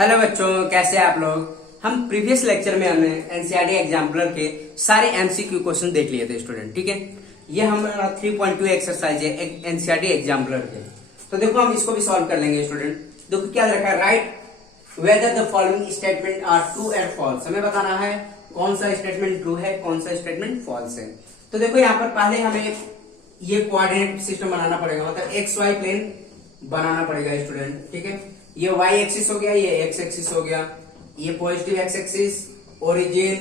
Hello बच्चों, कैसे हैं आप लोग। हम प्रीवियस लेक्चर में हमने एनसीईआरटी एग्जाम्पलर के सारे एमसीक्यू क्वेश्चन देख लिए थे स्टूडेंट। ठीक है, ये हमारा 3.2 एक्सरसाइज है एनसीईआरटी एग्जाम्पलर के। तो देखो हम इसको भी सॉल्व कर लेंगे स्टूडेंट। देखो क्या रखा है, write whether the following statement are true and false. हमें बताना है कौन सा स्टेटमेंट ट्रू है, कौन सा स्टेटमेंट फॉल्स है। तो देखो यहाँ पर पहले हमें ये कोऑर्डिनेट सिस्टम बनाना पड़ेगा, मतलब एक्स वाई प्लेन बनाना पड़ेगा स्टूडेंट। ठीक है, ये y एक्सिस हो गया, ये x एक्सिस हो गया, ये पॉजिटिव x एक्सिस ओरिजिन,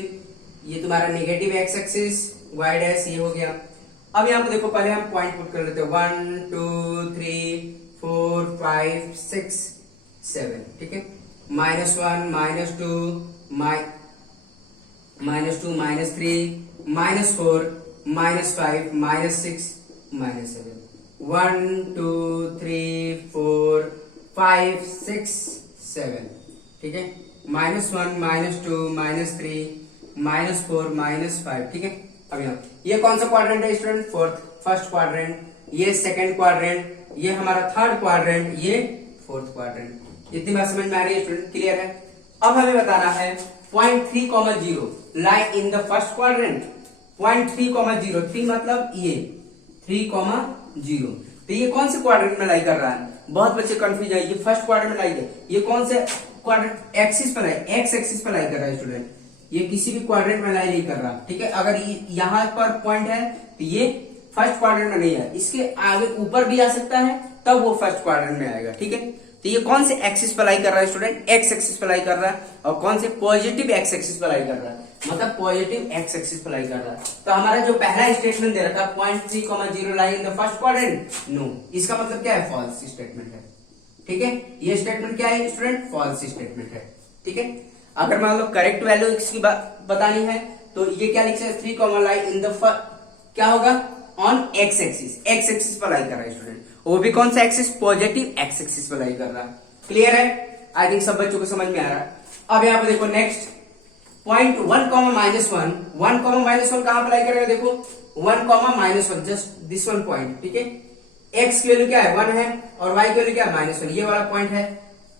ये तुम्हारा negative x axis y dash ये हो गया। अब यहाँ पे देखो पहले हम पॉइंट पुट कर लेते हैं 1 2 3 4 5 6 7। ठीक है, -1 -2 -2 -3 -4 -5 -6 -7 1 2 3 4 5 6 7। ठीक है, -1 -2 -3 -4 -5। ठीक है, अब यहाँ ये कौन सा क्वाड्रेंट है स्टूडेंट, फर्स्ट क्वाड्रेंट, ये सेकंड क्वाड्रेंट, ये हमारा थर्ड क्वाड्रेंट, ये फोर्थ क्वाड्रेंट। इतनी बात समझ में आ रही है स्टूडेंट, क्लियर है। अब हमें बताना है point 3,0 lie in the first quadrant. Point 3,0 3 मतलब ये 3,0, तो ये कौन से क्वाड्रेंट में लाई कर रहा है। बहुत बच्चे कंफ्यूज है, ये फर्स्ट क्वाड्रेंट में लाई है, ये कौन से क्वाड्रेंट एक्सिस पर लाई, एक्स एक्सिस पर लाई कर रहा है स्टूडेंट, ये किसी भी क्वाड्रेंट में लाई नहीं कर रहा। ठीक है, अगर यहाँ पर पॉइंट है तो ये फर्स्ट क्वाड्रेंट में नहीं है, इसके आगे ऊपर भी आ सकता है, तब वो फर्स्ट क्वाड्रेंट में आएगा। ठीक है, तो ये कौन से एक्सिस पर लाई कर रहा है स्टूडेंट, एक्स एक्सिस पर लाई कर रहा है, और कौन से पॉजिटिव एक्स एक्सिस पर लाई कर रहा है, मतलब पॉजिटिव एक्स एक्सिस पर लाई कर रहा है। तो हमारा जो पहला स्टेटमेंट दे रखा है point 3,0 lie in the first quadrant, no, इसका मतलब क्या है, फॉल्स स्टेटमेंट है। ठीक है, ये स्टेटमेंट क्या है स्टूडेंट, फॉल्स स्टेटमेंट है। ठीक है, अगर मान लो करेक्ट वैल्यू इसकी बतानी है तो ये क्या लिख सकते हैं, 3, लाई इन द क्या होगा, on x axis, x axis पर लाई कर रहा है स्टूडेंट, वो भी कौन सा एक्सिस, पॉजिटिव एक्स एक्सिस पर लाई कर रहा है। क्लियर है, आई थिंक सब बच्चों को समझ में आ रहा है। अब यहाँ पे देखो नेक्स्ट पॉइंट 1, -1 1, -1 कहां पर लाई करेगा, देखो 1, -1 जस्ट दिस वन पॉइंट। ठीक है, x की वैल्यू क्या है 1 है और y की वैल्यू क्या है -1, ये वाला पॉइंट है।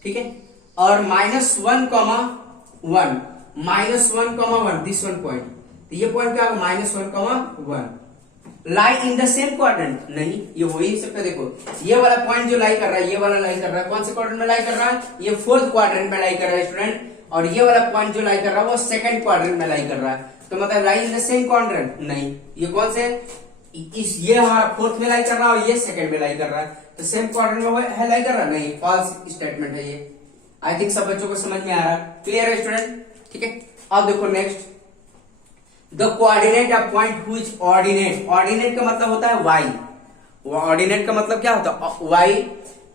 ठीक है, और -1, 1 दिस वन पॉइंट, तो ये पॉइंट क्या होगा, -1, 1 लाई इन द सेम क्वाड्रेंट, नहीं ये हो ही नहीं सकता। देखो ये वाला पॉइंट जो लाई कर रहा है, ये वाला लाई कर रहा है, कौन से क्वाड्रेंट में लाई कर रहा है, ये फोर्थ क्वाड्रेंट में लाई कर रहा है स्टूडेंट, और ये वाला पॉइंट जो लाई कर रहा है वो सेकंड क्वाड्रेंट में लाई कर रहा है, तो मतलब लाई इन द सेम क्वाड्रेंट, नहीं, ये कौन से, ये हमारा फोर्थ में लाई कर रहा है और ये सेकंड में लाई कर रहा है, तो सेम क्वाड्रेंट में है लाई कर रहा है, नहीं, फॉल्स स्टेटमेंट है ये। आई थिंक सब बच्चों को समझ में आ रहा है, क्लियर है स्टूडेंट। ठीक है, अब देखो next, the coordinate of point whose ordinate, ordinate का मतलब होता है वाई, ऑर्डिनेट का मतलब क्या होता है वाई,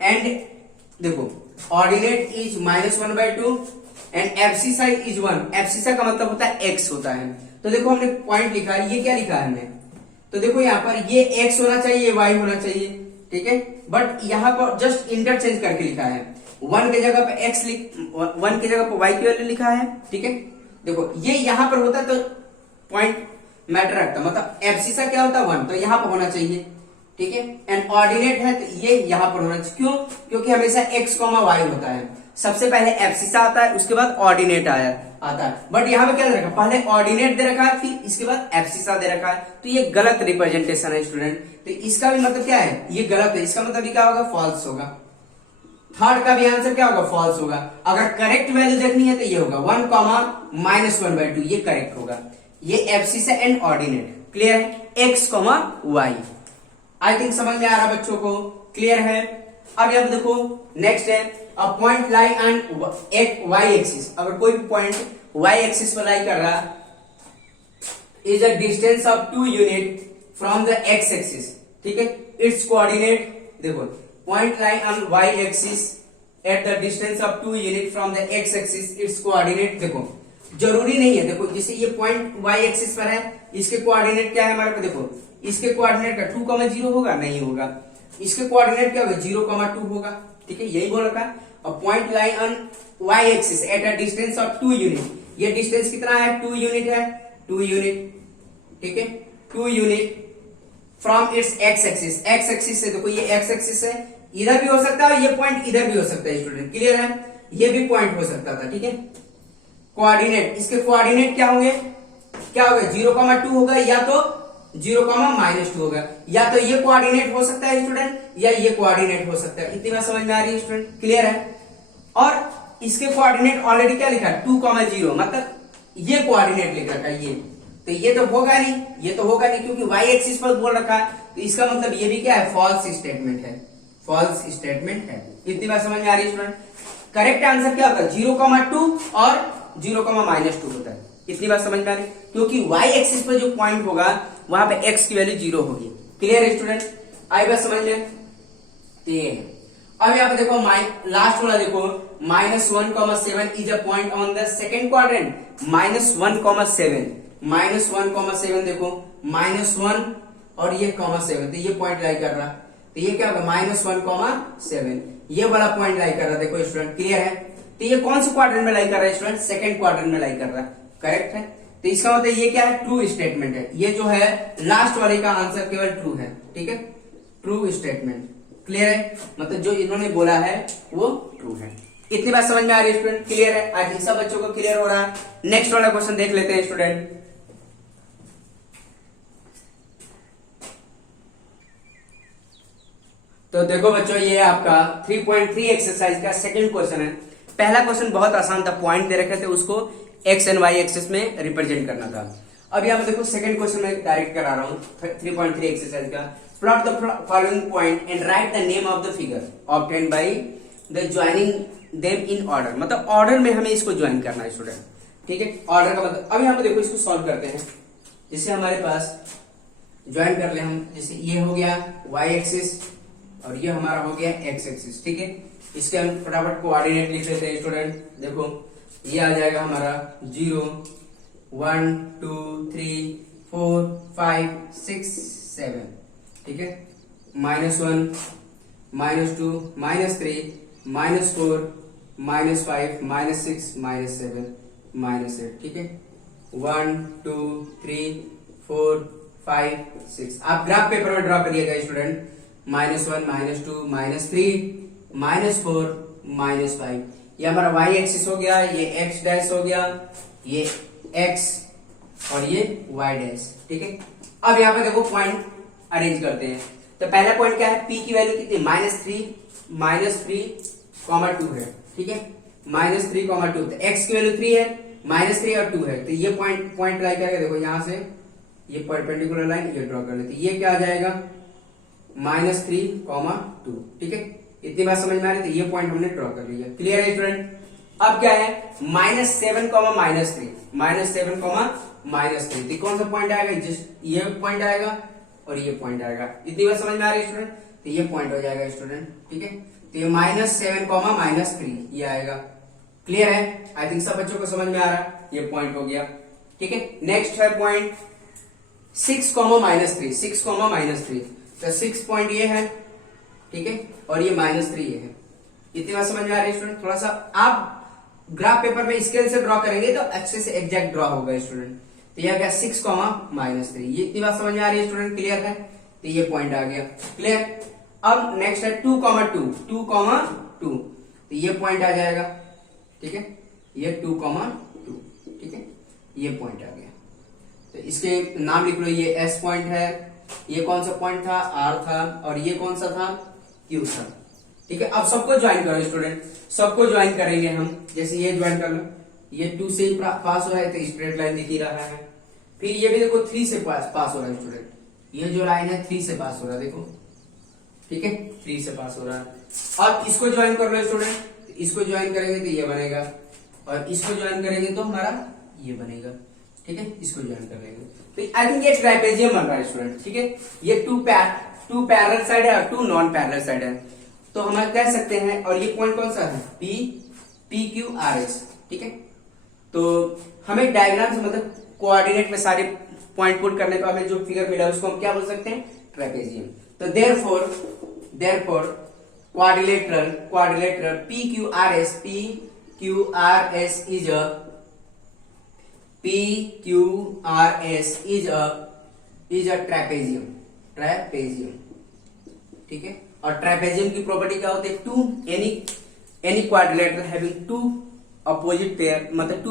एंड देखो ordinate is -1/2 and abscissa is 1, abscissa का मतलब होता है एक्स होता है। तो देखो हमने पॉइंट लिखा है, ये क्या लिखा है हमने, तो देखो यहाँ पर ये x होना चाहिए, ये y होना चाहिए। ठीक है, बट यहाँ पर जस्ट इंटरचेंज करके लिखा है, 1 की जगह पे x 1 की जगह पे y की वैल्यू लिखा है। ठीक है, देखो ये यहाँ पर होता तो पॉइंट मैटर रखता, मतलब एब्सिसा क्या होता है 1, तो यहाँ पर होना चाहिए। ठीक है, एंड ऑर्डिनेट है तो ये यहाँ पर होना चाहिए, क्यों, क्योंकि हमेशा x, y होता है, सबसे पहले एब्सिसा आता है उसके बाद ऑर्डिनेट आता है, बट यहाँ पे क्या दे रखा है, पहले ऑर्डिनेट दे रखा है फिर इसके बाद एब्सिसा दे रखा है, तो ये गलत रिप्रेजेंटेशन है स्टूडेंट। तो इसका भी मतलब क्या है, ये गलत है, इसका मतलब क्या होगा, फॉल्स होगा। थर्ड का भी आंसर क्या होगा, फॉल्स होगा। अगर करेक्ट वैल्यू देखनी है तो ये होगा 1, -1/2, ये करेक्ट होगा, ये एब्सिसा एंड ऑर्डिनेट। क्लियर है, x, y। आई थिंक समझ में आ रहा बच्चों को, क्लियर है। अब यहाँ देखो नेक्स्ट है, a point lie on y axis, अगर कोई भी पॉइंट y एक्सिस पर लाई कर रहा is a distance of 2 unit from the x axis. ठीक है, इट्स कोऑर्डिनेट, देखो point lie on y axis at the distance of 2 unit from the x axis, it's coordinate, देखो जरूरी नहीं है, देखो जैसे ये पॉइंट y एक्सिस पर है, इसके कोऑर्डिनेट क्या है हमारे पास, देखो इसके कोऑर्डिनेट का 2,0 होगा, नहीं होगा, इसके कोऑर्डिनेट क्या होगा 0,2 होगा। ठीक है, यही बोल रखा है, point line on y axis at a distance of 2 unit, ये डिस्टेंस कितना है, 2 यूनिट है, 2 यूनिट। ठीक है, 2 unit from its x axis, x axis से, देखो ये x एक्सिस है, इधर भी हो सकता है ये पॉइंट इधर भी हो सकता है स्टूडेंट, क्लियर है। ये भी पॉइंट हो सकता था, ठीक है। कोऑर्डिनेट, इसके कोऑर्डिनेट क्या होंगे, क्या होगा, 0,2 होगा या तो 0,-2 होगा, या तो ये कोऑर्डिनेट हो सकता है स्टूडेंट या ये कोऑर्डिनेट हो सकता है। इतनी बात समझ में आ रही है स्टूडेंट, क्लियर है। और इसके कोऑर्डिनेट ऑलरेडी क्या लिखा है, 2,0, मतलब ये कोऑर्डिनेट लिख रखा है ये, तो ये तो होगा नहीं, ये तो होगा नहीं क्योंकि वाई एक्सिस पर बोल रखा है, तो इसका मतलब ये भी क्या है, फॉल्स स्टेटमेंट है, फॉल्स स्टेटमेंट है। इतनी बात समझ में आ रही है स्टूडेंट। करेक्ट आंसर क्या होगा, 0,2 और 0,-2 होता है। इतनी बात समझ में आ रही है, क्योंकि वाई एक्सिस पर जो पॉइंट होगा वहां पे एक्स की वैल्यू 0 होगी। क्लियर है स्टूडेंट, आई बात समझ में। अब यहाँ पे देखो लास्ट वाला देखो, -1,7 is a point on the second quadrant. -1,7, -1,7 देखो, -1 और ये ,7, तो ये पॉइंट लाई कर रहा, तो ये क्या होगा, -1,7, ये वाला पॉइंट लाई कर रहा। देखो स्टूडेंट, क्लियर है। तो ये कौन से क्वाड्रेंट में लाई कर रहा है स्टूडेंट, सेकंड क्वाड्रेंट में लाई कर रहा है, करेक्ट है। तो इसका मतलब ये क्या है, ट्रू स्टेटमेंट है। ये जो है लास्ट वाले का आंसर केवल ट्रू है, ठीक है, ट्रू स्टेटमेंट। क्लियर है, मतलब जो इन्होंने बोला है वो ट्रू है। इतनी बात समझ में आ रही है स्टूडेंट, क्लियर है। आज सब बच्चों को क्लियर हो रहा है। नेक्स्ट वाला क्वेश्चन देख लेते हैं स्टूडेंट। तो देखो बच्चों, ये आपका 3.3 एक्सरसाइज का सेकंड क्वेश्चन है। पहला क्वेश्चन बहुत आसान था, पॉइंट दे रखे थे, उसको एक्स एंड वाई एक्सिस में रिप्रेजेंट करना था। अब यहाँ पे देखो सेकंड क्वेश्चन में डायरेक्ट करा रहा हूँ 3.3 एक्सरसाइज का। Plot the following point and right the name of the figure obtained by the joining them in order. मतलब ऑर्डर में हमें इसको ज्वाइन करना है स्टूडेंट, ठीक है। ऑर्डर का मतलब, अब यहाँ पे देखो इसको सॉल्व करते हैं। जिससे हमारे पास ज्वाइन कर ले हम, जैसे ये हो गया वाई एक्सिस और ये हमारा हो गया एक्स एक्सिस, ठीक है। इसके हम फटाफट कोऑर्डिनेट लिख लेते हैं स्टूडेंट। देखो ये आ जाएगा हमारा 0, 1, 2, 3, 4, 5, 6, 7, ठीक है। -1, -2, -3, -4, -5, -6, -7, -8, ठीक है। 1, 2, 3, 4, 5, 6। आप ग्राफ पेपर में ड्रॉ करिएगा स्टूडेंट। -1, -2, -3, -4, -5। ये हमारा y एक्सिस हो गया, ये x डैश हो गया, ये x और ये y डैश, ठीक है। अब यहाँ पे देखो पॉइंट अरेंज करते हैं। तो पहला पॉइंट क्या है, p की वैल्यू कितनी, -3,2 है, ठीक है। -3,2, तो x की वैल्यू 3 है, -3 और 2 है, तो ये पॉइंट लाई करके देखो यहां से ये परपेंडिकुलर लाइन ये ड्रॉ कर लेते, ये क्या आ जाएगा, -3,2, ठीक है। इतनी बात समझ में आ रही थी, ये पॉइंट हमने ड्रॉ कर लिया। क्लियर है स्टूडेंट। अब क्या है, -7, -3, -7, -3, कौन सा पॉइंट आएगा, जस्ट ये पॉइंट आएगा और ये पॉइंट आएगा। इतनी बात समझ में आ रही है स्टूडेंट, तो ये पॉइंट हो जाएगा स्टूडेंट, ठीक है। तो ये -7, -3 ये आएगा। क्लियर है, आई थिंक सब बच्चों को समझ में आ रहा है, ये पॉइंट हो गया, ठीक है। नेक्स्ट है पॉइंट 6, -3, 6, -3, तो 6 पॉइंट ये है, ठीक है, और ये -3 ये है। इतनी बात समझ में आ रही है स्टूडेंट। थोड़ा सा आप ग्राफ पेपर में स्केल से ड्रॉ करेंगे तो अच्छे से एग्जैक्ट ड्रॉ होगा स्टूडेंट। तो यह गया 6, -3, ये इतनी बात समझ में आ रही है स्टूडेंट, क्लियर है। तो ये पॉइंट आ गया, क्लियर। अब नेक्स्ट है 2, 2, तो ये पॉइंट आ जाएगा, ठीक है, ये 2, 2, ठीक है, ये पॉइंट आ गया। तो इसके नाम लिख लो, ये S पॉइंट है, ये कौन सा पॉइंट था, R था, और ये कौन सा था, Q था, ठीक है। अब सबको ज्वाइन करो स्टूडेंट, सबको ज्वाइन करेंगे हम। जैसे ये ज्वाइन कर लो, ये 2 से ही पास हो रहा है तो स्ट्रेट लाइन दिख ही रहा है। फिर ये भी देखो 3 से पास हो रहा है स्टूडेंट, ये जो लाइन है 3 से पास हो रहा है, देखो, ठीक है, 3 से पास हो रहा है। अब इसको ज्वाइन कर लो स्टूडेंट, इसको ज्वाइन करेंगे तो ये बनेगा, और इसको ज्वाइन करेंगे तो हमारा ये बनेगा, ठीक है। इसको ज्वाइन कर लेंगे तो आई थिंक ये ट्राइपेजियम बन रहा है स्टूडेंट, ठीक है। ये 2 पैरेलल साइड है और 2 नॉन पैरेलल साइड है, तो हम कह सकते हैं। और ये पॉइंट कौन सा है, PQRS, ठीक है। तो हमें डायग्राम से मतलब कोऑर्डिनेट में सारे पॉइंट पुट करने पर हमें जो फिगर मिला उसको हम क्या बोल सकते हैं, ट्राइपेजियम। तो therefore quadrilateral PQRS is a trapezium, ठीक है। और ट्राइपेजियम की प्रॉपर्टी क्या होती है, any quadrilateral having two opposite pair, मतलब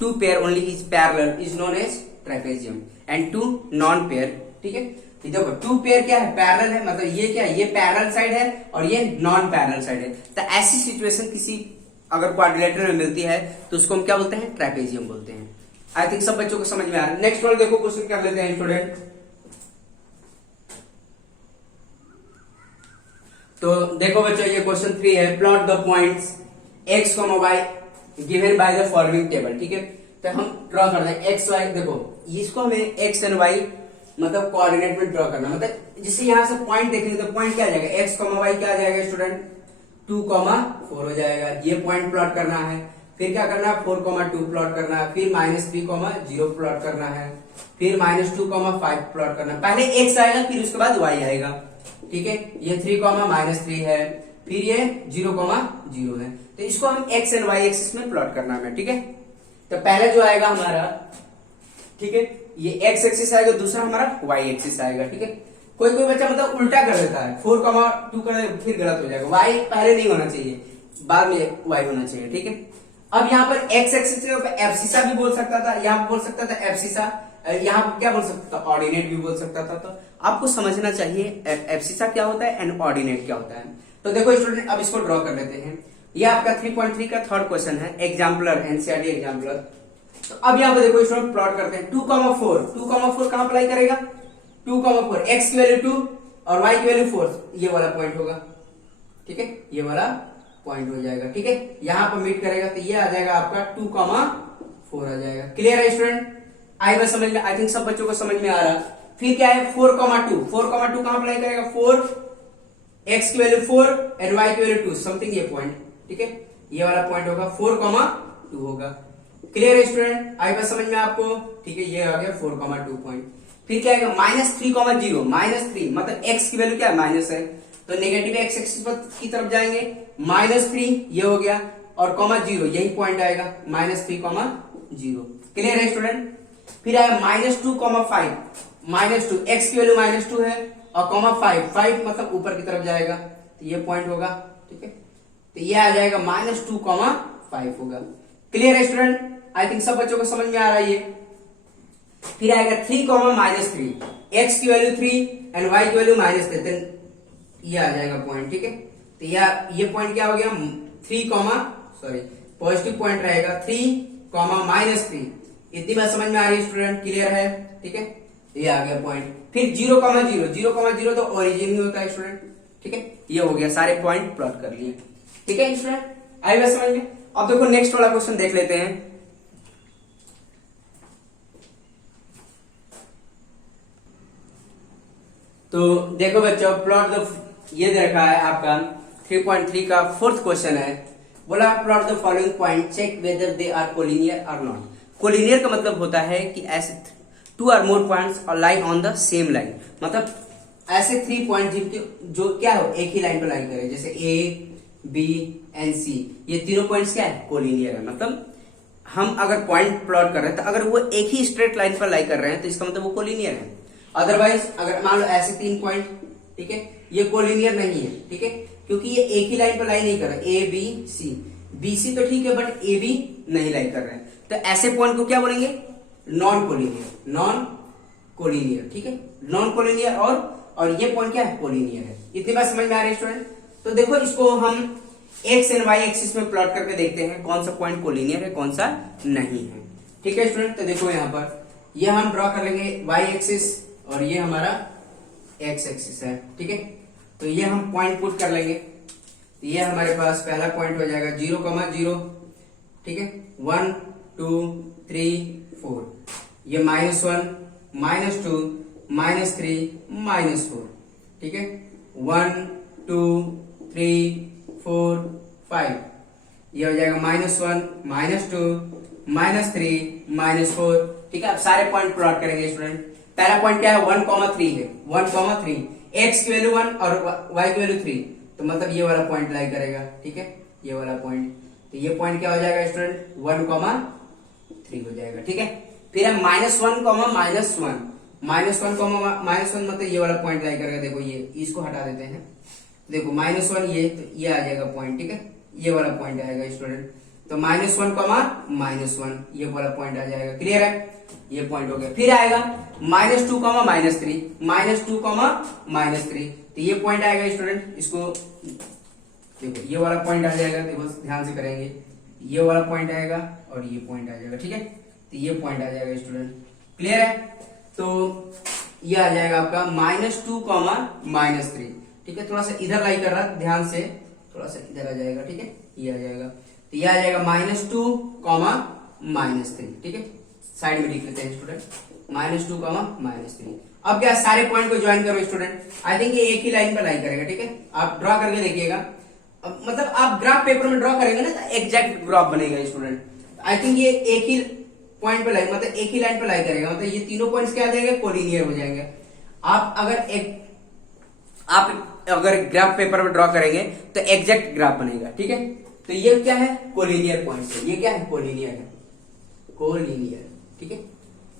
two pair only is parallel is known as trapezium and two non pair. ठीक है, देखो टू पेयर क्या है, पैरेलल है, मतलब ये क्या है, ये पैरेलल साइड है और ये नॉन पैरेलल साइड है। तो ऐसी सिचुएशन किसी अगर क्वाड्रिलेटरल में मिलती है तो उसको हम क्या बोलते हैं, ट्रेपेजियम बोलते हैं। आई थिंक सब बच्चों को समझ में आ रहा है। नेक्स्ट वाला देखो क्वेश्चन कर लेते हैं स्टूडेंट। तो देखो बच्चों ये क्वेश्चन 3 है, plot the points x, y given by the following table. ठीक है, तो हम ड्रॉ कर दें x y, देखो इसको हमें x एंड y मतलब कोऑर्डिनेट में ड्रॉ करना, मतलब जिससे यहां से पॉइंट देखेंगे तो पॉइंट क्या आ जाएगा, x, y क्या आ जाएगा स्टूडेंट, 2, 4 हो जाएगा। ये पॉइंट प्लॉट करना है, फिर क्या करना है, 4, 2 प्लॉट करना है, फिर -3, 0 प्लॉट करना है, फिर -2, 5 प्लॉट करना है। पहले x आएगा फिर उसके बाद y आएगा। ठीक है, ये 3, -3 है, फिर ये 0, 0 है। तो इसको हम x एंड y एक्सिस में प्लॉट करना है। ठीक है, तो पहले जो आएगा हमारा, ठीक है, ये x एक्सिस आएगा, दूसरा हमारा y एक्सिस आएगा। ठीक है, कोई कोई बच्चा मतलब उल्टा कर देता है, 4, 2 कर फिर गलत हो जाएगा, y पहले नहीं होना चाहिए, बाद में y होना चाहिए। ठीक है, अब यहाँ पर x एक्सिस के ऊपर एब्सिसा भी बोल सकता था, यहाँ बोल सकता था एब्सिसा, यहाँ पर क्या बोल सकता था, ऑर्डिनेट भी बोल सकता था। तो आपको समझना चाहिए एब्सिसा क्या होता है एंड ऑर्डिनेट क्या होता है। तो देखो स्टूडेंट अब इसको ड्रॉ कर लेते हैं। ये आपका 3.3 का थर्ड क्वेश्चन है, एग्जाम्पलर, एनसीईआरटी एग्जाम्पलर। तो अब यहाँ पे देखो स्टूडेंट प्लॉट करते हैं 2, 4 कहां अप्लाई करेगा, 2, 4 x की वैल्यू 2 और y की वैल्यू 4, ये वाला पॉइंट होगा। ठीक है, ये वाला पॉइंट हो जाएगा। ठीक है, यहां पर मीट करेगा तो ये आ जाएगा आपका 2, 4 आ जाएगा। क्लियर है स्टूडेंट, आई बात समझ में, आई थिंक सब बच्चों को समझ में आ रहा। फिर क्या है 4, 2 कहां अप्लाई करेगा, 4 x की वैल्यू 4 एंड y की वैल्यू 2 समथिंग, ये पॉइंट। ठीक है, ये वाला पॉइंट होगा 4, 2 होगा। क्लियर है स्टूडेंट, आई बात समझ में आपको। ठीक है, ये आ गया 4, 2 पॉइंट। फिर क्या आएगा -3, 0, -3 मतलब x की वैल्यू क्या है, माइनस है, तो नेगेटिव x एक्सिस की तरफ जाएंगे, -3 ये हो गया और -0 यही पॉइंट आएगा, -3, 0। क्लियर है स्टूडेंट, फिर आएगा -2, 5 -2 x की वैल्यू -2 है और 5 मतलब ऊपर की तरफ जाएगा तो ये पॉइंट होगा। ठीक है, तो ये आ जाएगा -2, 5 होगा। क्लियर है स्टूडेंट, आई थिंक सब बच्चों को समझ में आ रहा है ये। फिर आएगा 3, -3 x की वैल्यू 3 एंड y की वैल्यू -3, देन ये आ जाएगा पॉइंट। ठीक है, तो ये पॉइंट क्या हो गया, 3, पॉजिटिव पॉइंट रहेगा 3, -3। इतनी बात समझ में आ रही है स्टूडेंट, क्लियर है। ठीक है, ये आ गया पॉइंट। फिर 0, 0 तो ओरिजिन ही होता है स्टूडेंट। ठीक है, ये हो गया, सारे पॉइंट प्लॉट कर लिए। ठीक है स्टूडेंट, आई बात समझ में। अब देखो नेक्स्ट वाला क्वेश्चन देख लेते हैं। तो देखो बच्चों प्लॉट द, ये दे रखा है आपका 3.3 का फोर्थ क्वेश्चन है, बोला plot the following point, check whether they are collinear और नॉट। कोलिनियर का मतलब होता है कि ऐसे 2 or more points lie on the same line, मतलब ऐसे 3 पॉइंट जिनके जो क्या हो एक ही लाइन पर लाई करे, जैसे A, B एंड C, ये तीनों पॉइंट्स क्या है, कोलिनियर है। मतलब हम अगर पॉइंट प्लॉट कर रहे हैं तो अगर वो एक ही स्ट्रेट लाइन पर लाई कर रहे हैं तो इसका मतलब वो कोलिनियर है। अदरवाइज अगर मान लो ऐसे 3 पॉइंट, ठीक है, ये कोलिनियर नहीं है। ठीक है, क्योंकि ये एक ही लाइन पर लाई नहीं कर रहे, A, B, C, BC तो ठीक है बट A, B नहीं लाई कर रहे हैं, तो ऐसे पॉइंट को क्या बोलेंगे, नॉन कोलिनियर, नॉन कोलिनियर। ठीक है, नॉन कोलिनियर और ये पॉइंट क्या है, कोलिनियर है। इतनी बात समझ में आ रही है स्टूडेंट। तो देखो इसको हम एक्स एंड वाई एक्सिस में प्लॉट करके देखते हैं कौन सा पॉइंट कोलिनियर है कौन सा नहीं है। ठीक है स्टूडेंट, तो देखो यहाँ पर ये हम ड्रॉ कर लेंगे वाई एक्सिस और ये हमारा एक्स एक्सिस है। ठीक है, तो ये हम पॉइंट पुट कर लेंगे, तो ये हमारे पास पहला पॉइंट हो जाएगा 0, 0। ठीक है, 1, 2, 3, 4, ये -1, -2, -3, -4। ठीक है, 1, 2, 3, 4, 5, ये हो जाएगा -1, -2, -3, -4। ठीक है, अब सारे पॉइंट प्लॉट करेंगे स्टूडेंट। पहला पॉइंट क्या है, 1,3 है, 1,3 एक्स की वैल्यू 1 और वाई की वैल्यू 3, तो मतलब ये वाला पॉइंट लाई करेगा। ठीक है, ये वाला पॉइंट, तो ये पॉइंट क्या हो जाएगा स्टूडेंट, 1,3 हो जाएगा। ठीक है, फिर है -1, -1 मतलब ये वाला पॉइंट लाई करेगा। देखो ये इसको हटा देते हैं, देखो -1 ये, तो ये आ जाएगा पॉइंट। ठीक है, ये वाला पॉइंट आएगा स्टूडेंट। तो -1 कॉमा -1 ये वाला पॉइंट आ जाएगा। क्लियर है, ये पॉइंट हो गया। फिर आएगा -2 कॉमा -3, -2 कॉमा -3, तो ये पॉइंट आएगा स्टूडेंट। इसको देखो ये वाला पॉइंट आ जाएगा, देखो ध्यान से करेंगे, ये वाला पॉइंट आएगा और ये पॉइंट आ जाएगा। ठीक है, तो ये पॉइंट आ जाएगा स्टूडेंट। क्लियर है, तो ये आ जाएगा आपका -2 कॉमा -3। ठीक है, थोड़ा सा इधर लाई कर रहा है, ध्यान से थोड़ा सा इधर आ जाएगा। ठीक है, ये आ जाएगा, तो ये आ जाएगा -2 कॉमा -3। ठीक है, साइड में लिख लेते हैं स्टूडेंट, -2 कॉमा -3। अब क्या, सारे पॉइंट को ज्वाइन करो स्टूडेंट। आई थिंक ये एक ही लाइन पर लाई करेगा। ठीक है, आप ड्रॉ करके देखिएगा, मतलब आप ग्राफ पेपर में ड्रॉ करेंगे ना तो एग्जैक्ट ग्राफ बनेगा स्टूडेंट। आई थिंक ये एक ही पॉइंट पे लाई, मतलब एक ही लाइन पे लाई करेगा, मतलब ये तीनों पॉइंट्स क्या आ जाएंगे, कोलिनियर हो जाएंगे। आप अगर ग्राफ पेपर में ड्रॉ करेंगे तो एग्जैक्ट ग्राफ बनेगा। ठीक है, तो ये क्या है, कोलिनियर पॉइंट है। ये क्या है, कोलिनियर है, कोलिनियर। ठीक है,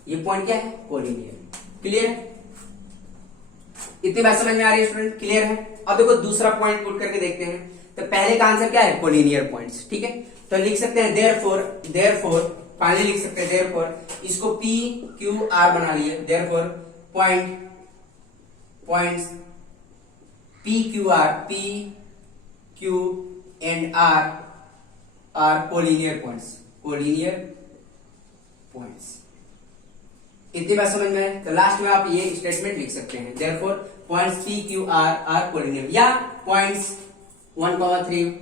ये पॉइंट क्या है, कोलिनियर। क्लियर है, इतनी बात समझ में आ रही है स्टूडेंट? क्लियर है। अब देखो दूसरा पॉइंट पुट करके देखते हैं। तो पहले का आंसर क्या है, कोलिनियर पॉइंट्स। ठीक है, तो लिख सकते हैं देयरफॉर फाइनली लिख सकते हैं देयरफॉर, इसको P Q R बना लिए। Therefore points P Q and R are collinear points. इतनी बात समझ में है, तो लास्ट में आप ये स्टेटमेंट लिख सकते हैं, therefore points P Q R are collinear, या points 1, 3,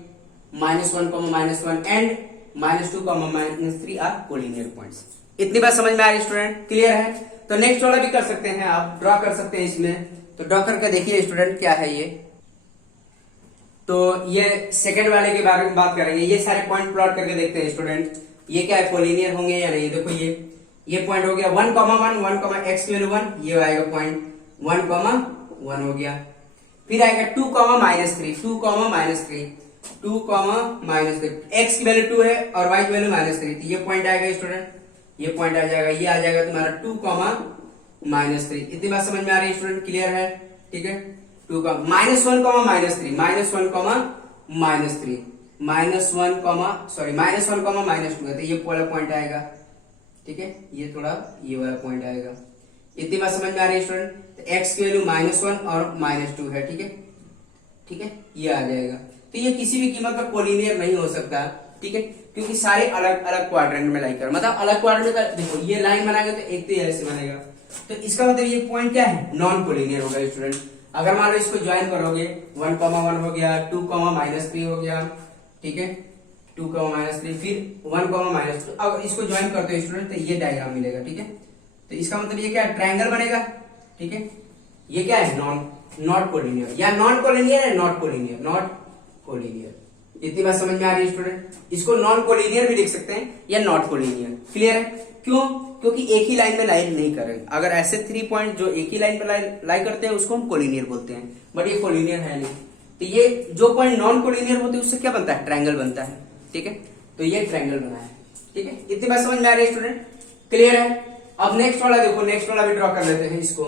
-1, -1 and -2, -3 are collinear points. इतनी बात समझ में आ रही स्टूडेंट? क्लियर है। तो नेक्स्ट वाला भी कर सकते हैं, आप ड्रॉ कर सकते हैं इसमें। तो ड्रॉ करके देखिए स्टूडेंट क्या है ये। तो ये सेकंड वाले के बारे में बात करेंगे। ये सारे पॉइंट प्लॉट करके देखते हैं स्टूडेंट, ये क्या है, कोलिनियर होंगे या नहीं। देखो ये पॉइंट हो गया 1, 1, x की वैल्यू 1, ये आएगा पॉइंट 1, 1 हो गया। फिर आएगा 2, -3, 2, -3, 2, -3, x की वैल्यू 2 है और y की वैल्यू -3, तो ये पॉइंट आएगा स्टूडेंट, ये पॉइंट आ जाएगा। ये आ जाएगा तुम्हारा 2, -3। इतनी बात समझ में आ रही है स्टूडेंट? क्लियर है, ठीक है। 2 -1, -3, -1, -2 है, तो ये वाला पॉइंट आएगा। ठीक है, ये वाला पॉइंट आएगा। इतनी बात समझ में आ रही है स्टूडेंट? तो x की वैल्यू -1 और -2 है। ठीक है, ठीक है, ये आ जाएगा। तो ये किसी भी कीमत पर कोलिनियर नहीं हो सकता। ठीक है, क्योंकि सारे अलग अलग क्वाड्रेंट में लाई कर, मतलब अलग क्वाड्रेंट में देखो ये लाइन बनाएगा तो एक तो ऐसे बनेगा, तो इसका मतलब ये पॉइंट क्या है, नॉन कोलिनियर होगा स्टूडेंट। अगर मान लो इसको ज्वाइन करोगे 1, 1 हो गया, 2, -3 हो गया, ठीक है, 2, -3, फिर 1, -2, अगर इसको ज्वाइन करते हो स्टूडेंट तो ये डायग्राम मिलेगा। ठीक है, तो इसका मतलब ये क्या है, ट्रायंगल बनेगा। ठीक है, ये क्या है, नॉट कोलिनियर, या नॉन कोलिनियर है, नॉट कोलिनियर। इतनी बात समझ में आ रही है स्टूडेंट? इसको नॉन कोलिनियर भी लिख सकते हैं या नॉट कोलिनियर। क्लियर है? क्यों? क्योंकि एक ही लाइन में लाई नहीं करेंगे। अगर ऐसे 3 पॉइंट जो एक ही लाइन पर लाई करते हैं उसको हम कोलिनियर बोलते हैं, बट ये कोलिनियर है नहीं। तो ये जो पॉइंट नॉन कोलिनियर होते हैं उससे क्या बनता है, ट्रायंगल बनता है। ठीक है, तो ये ट्रायंगल बना है। ठीक है, इतनी बात समझ में आ रही है स्टूडेंट? क्लियर है। अब नेक्स्ट वाला देखो, नेक्स्ट वाला भी ड्रॉ कर लेते हैं इसको।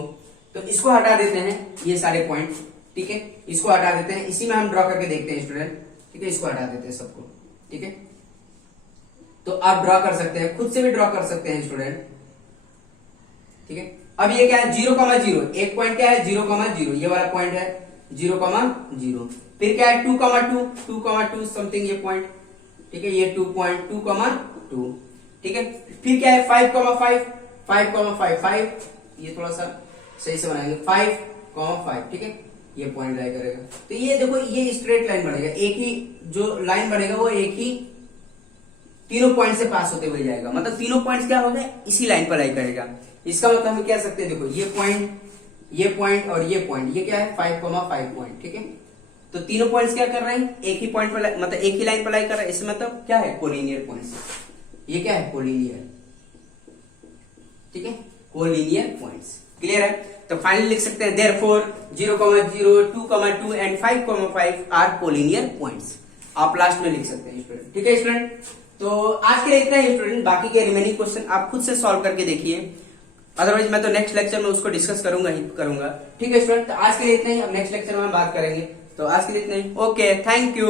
तो इसको हटा देते हैं, ये सारे पॉइंट। ठीक है, इसको हटा देते हैं, इसी में हम ड्रॉ करके देखते हैं स्टूडेंट। ठीक है, इसको हटा देते हैं सबको। ठीक है, तो आप ड्रॉ कर सकते हैं, खुद से भी ड्रॉ कर सकते हैं स्टूडेंट। ठीक है, अब ये क्या है, 0, एक पॉइंट क्या है, 0, ये वाला पॉइंट है 0, फिर क्या है 2, समथिंग ये पॉइंट। ठीक है, ये 2.2, ठीक है, फिर क्या है 5, ये थोड़ा सा सही से बनाएंगे, 5, ठीक है, ये पॉइंट लाई करेगा। तो ये देखो, ये स्ट्रेट लाइन बनेगा, एक ही जो लाइन बनेगा वो एक ही तीनों पॉइंट से पास होते हुए जाएगा, मतलब तीनों पॉइंट्स क्या होंगे, इसी लाइन पर लाई करेगा। इसका मतलब हम कह सकते हैं, देखो ये पॉइंट और ये पॉइंट, ये क्या है 5, 5 पॉइंट। ठीक है, तो तीनों पॉइंट्स क्या कर रहे हैं, एक ही पॉइंट पर मतलब एक ही लाइन पर लाई कर रहे हैं, इसमें मतलब क्या है, कोलिनियर पॉइंट्स। ये क्या है, कोलिनियर। ठीक है, कोलिनियर पॉइंट्स। क्लियर है। तो फाइनली लिख सकते हैं therefore 0, 2, and 5, are collinear points. आप लास्ट में लिख सकते हैं स्टूडेंट। ठीक है स्टूडेंट, तो आज के लिए इतना ही स्टूडेंट। बाकी के रिमेनिंग क्वेश्चन आप खुद से सॉल्व करके देखिए, अदरवाइज मैं तो नेक्स्ट लेक्चर में उसको डिस्कस करूंगा। ठीक है स्टूडेंट, तो आज के लिए इतना ही, अब नेक्स्ट लेक्चर में हम बात करेंगे। तो आज के लिए इतना ही, ओके, थैंक यू।